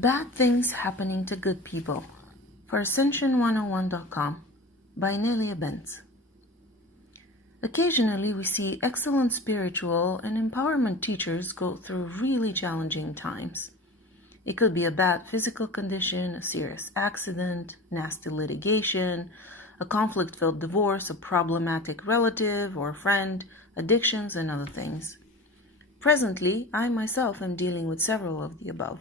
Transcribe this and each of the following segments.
Bad Things Happening to Good People for Ascension101.com by Inelia Benz. Occasionally we see excellent spiritual and empowerment teachers go through really challenging times. It could be a bad physical condition, a serious accident, nasty litigation, a conflict-filled divorce, a problematic relative or friend, addictions, and other things. Presently, I myself am dealing with several of the above.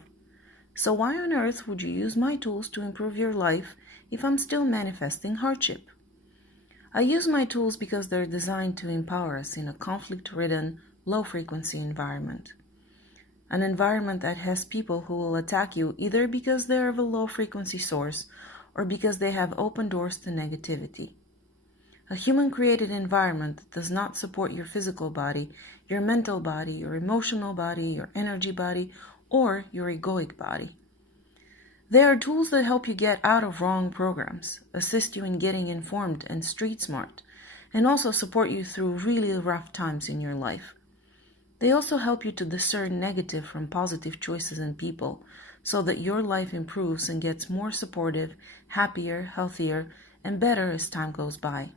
So why on earth would you use my tools to improve your life if I'm still manifesting hardship? I use my tools because they're designed to empower us in a conflict-ridden, low-frequency environment. An environment that has people who will attack you either because they're of a low-frequency source or because they have open doors to negativity. A human-created environment that does not support your physical body, your mental body, your emotional body, your energy body, or your egoic body. They are tools that help you get out of wrong programs, assist you in getting informed and street smart, and also support you through really rough times in your life. They also help you to discern negative from positive choices in people so that your life improves and gets more supportive, happier, healthier, and better as time goes by.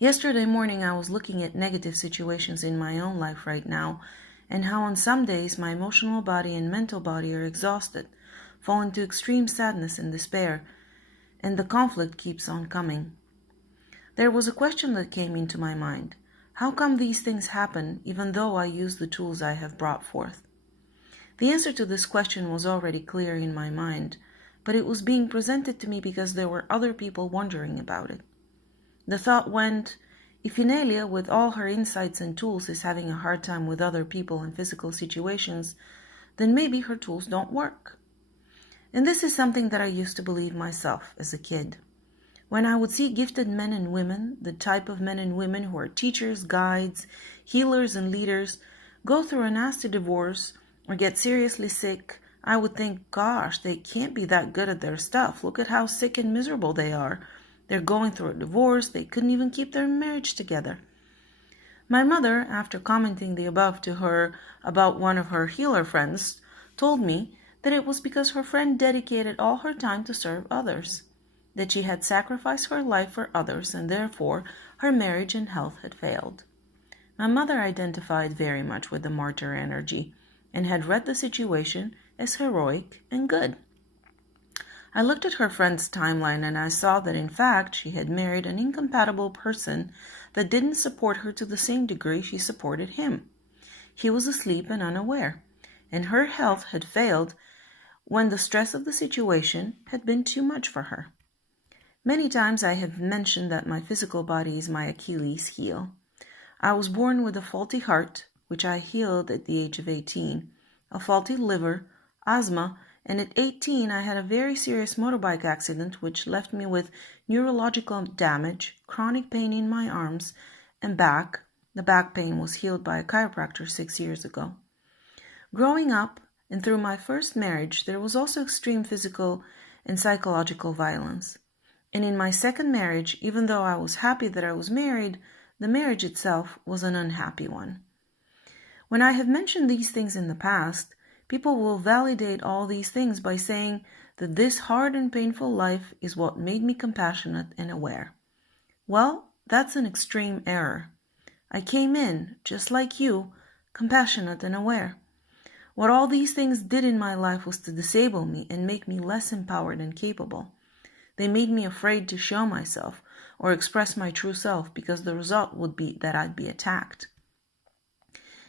Yesterday morning I was looking at negative situations in my own life right now and how on some days my emotional body and mental body are exhausted, fall into extreme sadness and despair, and the conflict keeps on coming. There was a question that came into my mind. How come these things happen even though I use the tools I have brought forth? The answer to this question was already clear in my mind, but it was being presented to me because there were other people wondering about it. The thought went, if Inelia, with all her insights and tools, is having a hard time with other people and physical situations, then maybe her tools don't work. And this is something that I used to believe myself as a kid. When I would see gifted men and women, the type of men and women who are teachers, guides, healers, and leaders, go through a nasty divorce or get seriously sick, I would think, gosh, they can't be that good at their stuff. Look at how sick and miserable they are. They're going through a divorce. They couldn't even keep their marriage together. My mother, after commenting the above to her about one of her healer friends, told me that it was because her friend dedicated all her time to serve others, that she had sacrificed her life for others and therefore her marriage and health had failed. My mother identified very much with the martyr energy and had read the situation as heroic and good. I looked at her friend's timeline and I saw that in fact she had married an incompatible person that didn't support her to the same degree she supported him. He was asleep and unaware, and her health had failed when the stress of the situation had been too much for her. Many times I have mentioned that my physical body is my Achilles heel. I was born with a faulty heart, which I healed at the age of 18, a faulty liver, asthma, and at 18 I had a very serious motorbike accident which left me with neurological damage, chronic pain in my arms and back. The back pain was healed by a chiropractor 6 years ago. Growing up and through my first marriage, there was also extreme physical and psychological violence. And in my second marriage, even though I was happy that I was married, the marriage itself was an unhappy one. When I have mentioned these things in the past, people will validate all these things by saying that this hard and painful life is what made me compassionate and aware. Well, that's an extreme error. I came in, just like you, compassionate and aware. What all these things did in my life was to disable me and make me less empowered and capable. They made me afraid to show myself or express my true self because the result would be that I'd be attacked.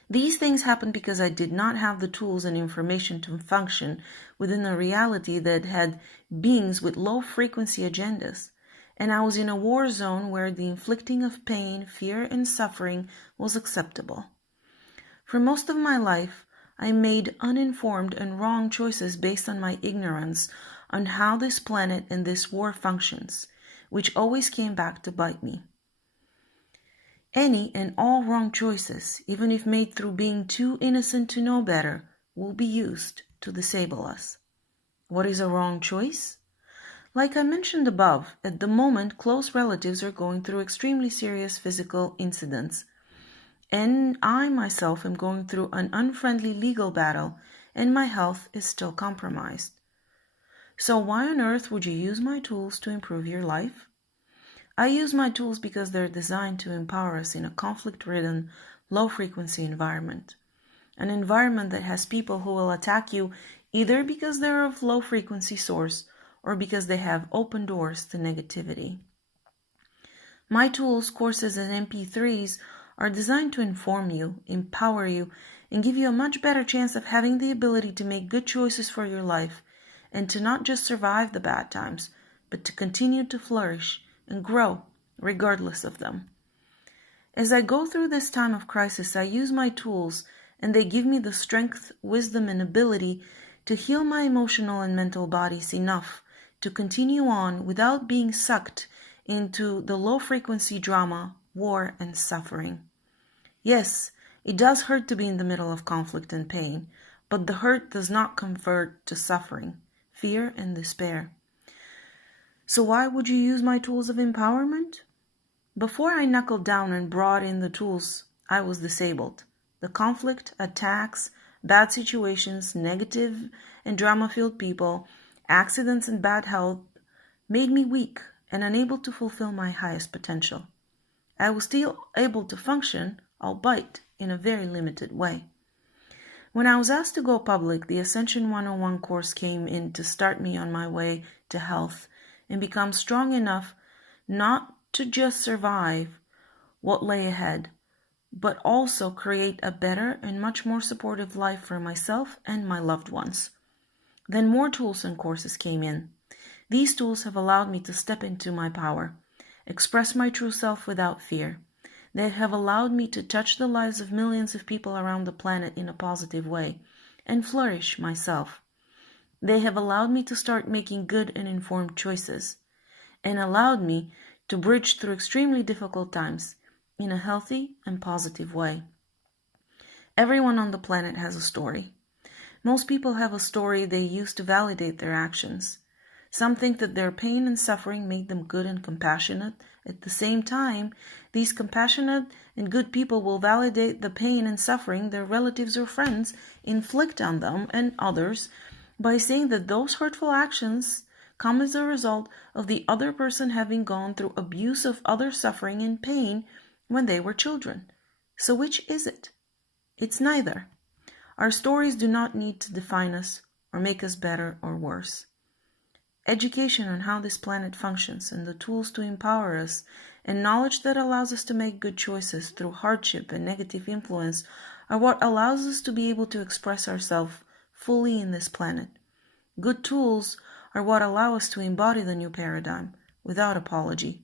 These things happened because I did not have the tools and information to function within a reality that had beings with low-frequency agendas, and I was in a war zone where the inflicting of pain, fear, and suffering was acceptable. For most of my life, I made uninformed and wrong choices based on my ignorance on how this planet and this war functions, which always came back to bite me. Any and all wrong choices, even if made through being too innocent to know better, will be used to disable us. What is a wrong choice? Like I mentioned above, at the moment close relatives are going through extremely serious physical incidents, and I myself am going through an unfriendly legal battle and my health is still compromised. So why on earth would you use my tools to improve your life? I use my tools because they're designed to empower us in a conflict-ridden, low-frequency environment. An environment that has people who will attack you either because they're of low-frequency source or because they have open doors to negativity. My tools, courses, and MP3s are designed to inform you, empower you, and give you a much better chance of having the ability to make good choices for your life and to not just survive the bad times, but to continue to flourish and grow regardless of them. As I go through this time of crisis, I use my tools and they give me the strength, wisdom, and ability to heal my emotional and mental bodies enough to continue on without being sucked into the low-frequency drama, war, and suffering. Yes, it does hurt to be in the middle of conflict and pain, but the hurt does not convert to suffering, fear, and despair. So why would you use my tools of empowerment? Before I knuckled down and brought in the tools, I was disabled. The conflict, attacks, bad situations, negative and drama-filled people, accidents, and bad health made me weak and unable to fulfill my highest potential. I was still able to function, albeit in a very limited way. When I was asked to go public, the Ascension 101 course came in to start me on my way to health and become strong enough not to just survive what lay ahead, but also create a better and much more supportive life for myself and my loved ones. Then more tools and courses came in. These tools have allowed me to step into my power, express my true self without fear. They have allowed me to touch the lives of millions of people around the planet in a positive way and flourish myself. They have allowed me to start making good and informed choices and allowed me to bridge through extremely difficult times in a healthy and positive way. Everyone on the planet has a story. Most people have a story they use to validate their actions. Some think that their pain and suffering made them good and compassionate. At the same time, these compassionate and good people will validate the pain and suffering their relatives or friends inflict on them and others by saying that those hurtful actions come as a result of the other person having gone through abuse of other suffering and pain when they were children. So which is it? It's neither. Our stories do not need to define us or make us better or worse. Education on how this planet functions and the tools to empower us and knowledge that allows us to make good choices through hardship and negative influence are what allows us to be able to express ourselves fully in this planet. Good tools are what allow us to embody the new paradigm without apology.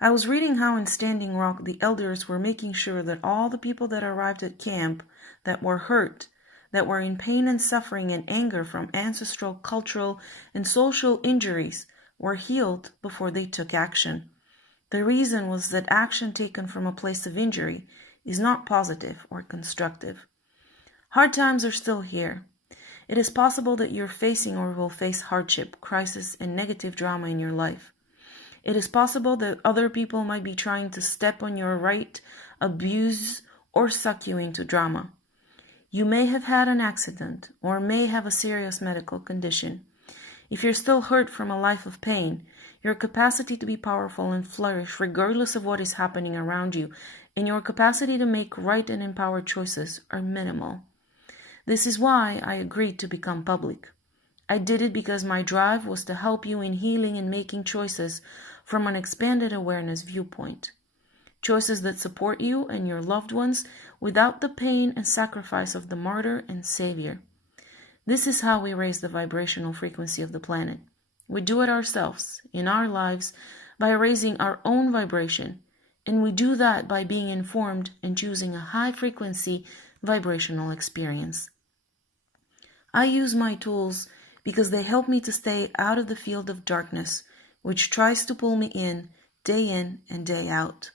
I was reading how in Standing Rock the elders were making sure that all the people that arrived at camp that were hurt, that were in pain and suffering and anger from ancestral, cultural, and social injuries were healed before they took action. The reason was that action taken from a place of injury is not positive or constructive. Hard times are still here. It is possible that you're facing or will face hardship, crisis, and negative drama in your life. It is possible that other people might be trying to step on your right, abuse, or suck you into drama. You may have had an accident or may have a serious medical condition. If you're still hurt from a life of pain, your capacity to be powerful and flourish regardless of what is happening around you and your capacity to make right and empowered choices are minimal. This is why I agreed to become public. I did it because my drive was to help you in healing and making choices from an expanded awareness viewpoint. Choices that support you and your loved ones without the pain and sacrifice of the martyr and savior. This is how we raise the vibrational frequency of the planet. We do it ourselves, in our lives, by raising our own vibration, and we do that by being informed and choosing a high-frequency vibrational experience. I use my tools because they help me to stay out of the field of darkness, which tries to pull me in and day out.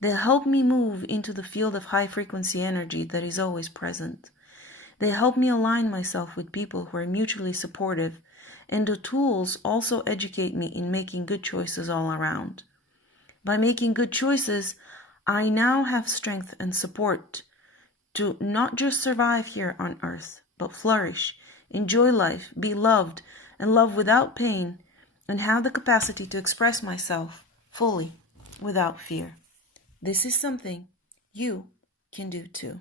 They help me move into the field of high-frequency energy that is always present. They help me align myself with people who are mutually supportive, and the tools also educate me in making good choices all around. By making good choices, I now have strength and support to not just survive here on Earth, but flourish, enjoy life, be loved, and love without pain, and have the capacity to express myself fully without fear. This is something you can do too.